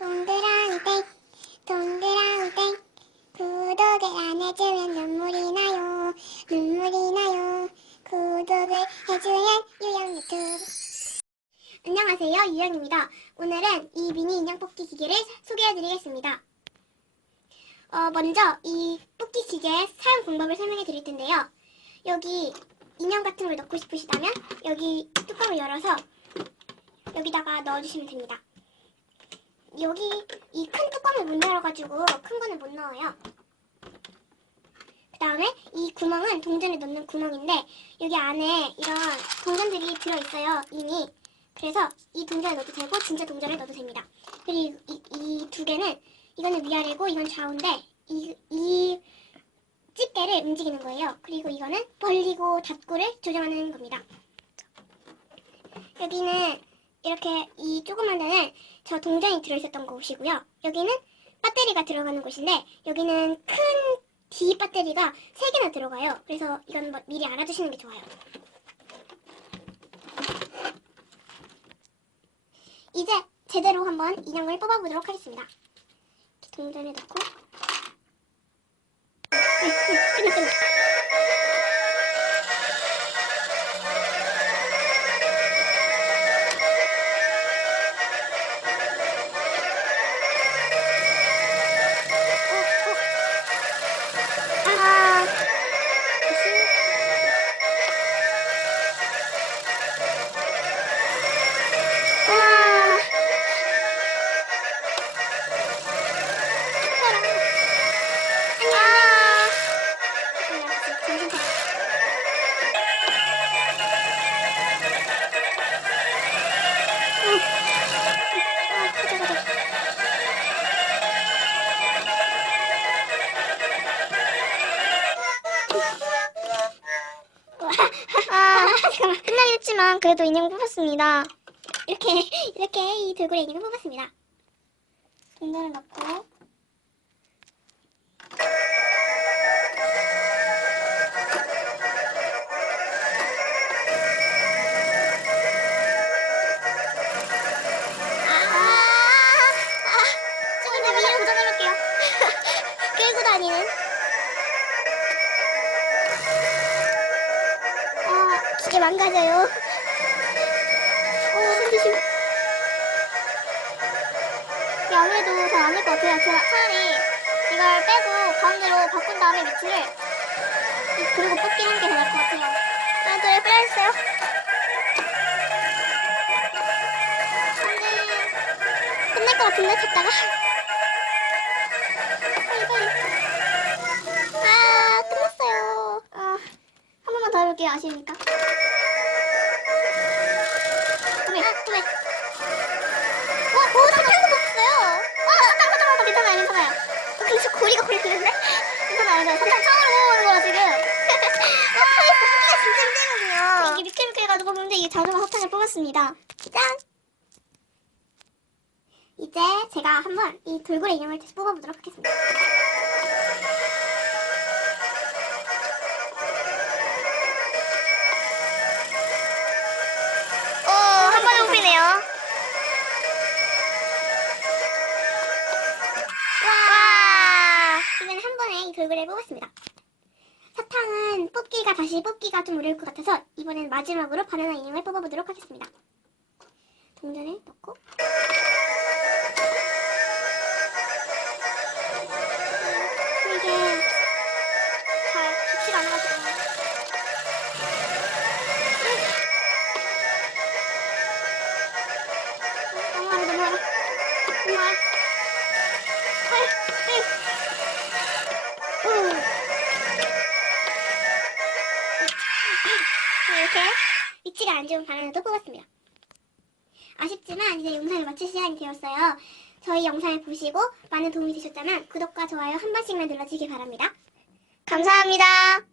동그라미 땡 동그라미 땡. 구독을 안 해주면 눈물이 나요. 눈물이 나요. 구독을 해주면 유형 유튜브. 안녕하세요. 유형입니다. 오늘은 이 미니 인형 뽑기 기계를 소개해드리겠습니다. 어, 먼저 이 뽑기 기계의 사용 방법을 설명해 드릴 텐데요. 여기 인형 같은 걸 넣고 싶으시다면 여기 뚜껑을 열어서 여기다가 넣어주시면 됩니다 여기 이 큰 뚜껑을 못 열어가지고 큰 거는 못 넣어요. 그 다음에 이 구멍은 동전을 넣는 구멍인데 여기 안에 이런 동전들이 들어있어요 이미. 그래서 이 동전을 넣어도 되고 진짜 동전을 넣어도 됩니다. 그리고 이두 개는 이거는 위아래고 이건 좌우인데 이, 이 집게를 움직이는 거예요. 그리고 이거는 벌리고 닫고를 조정하는 겁니다. 여기는 이렇게 이 조그만 데는 저 동전이 들어있었던 곳이고요. 여기는 배터리가 들어가는 곳인데 여기는 큰 D 배터리가 3개나 들어가요. 그래서 이건 뭐 미리 알아두시는 게 좋아요. 이제 제대로 한번 인형을 뽑아보도록 하겠습니다. 동전에 넣고 끝나 끝나. 잠깐만. 끝나긴 했지만 그래도 인형 뽑았습니다. 이렇게 이렇게 이 돌고래 인형을 뽑았습니다. 동전을 넣고 아, 기계 망가져요. 어, 손 조심. 이게 아무래도 잘안될것 같아요. 제가 차라리 이걸 빼고 가운데로 바꾼 다음에 이- 그리고 뽑기는 게 더 나을 것 같아요. 빼주세요. 안 돼. 끝날 것 같은데, 됐다가. 빨리, 빨리. 아, 끝났어요. 아, 한 번만 더 해볼게요. 아쉬우니까. 괜찮아요. 사탕 처음으로 뽑아보는 거라, 지금. 와, 뽑기가 진짜 힘들거든요. 이게 미끌미끌 해가지고 뽑는데 이게 자동으로 사탕을 뽑았습니다. 짠! 이제 제가 한번 이 돌고래 인형을 다시 뽑아보도록 하겠습니다. 돌고래를 뽑았습니다. 사탕은 뽑기가 다시 뽑기가 좀 어려울 것 같아서 이번엔 마지막으로 바나나 인형을 뽑아보도록 하겠습니다. 동전을 넣고 이렇게 위치가 안 좋은 바나나도 뽑았습니다. 아쉽지만 이제 영상을 마칠 시간이 되었어요. 저희 영상을 보시고 많은 도움이 되셨다면 구독과 좋아요 한 번씩만 눌러주시기 바랍니다. 감사합니다.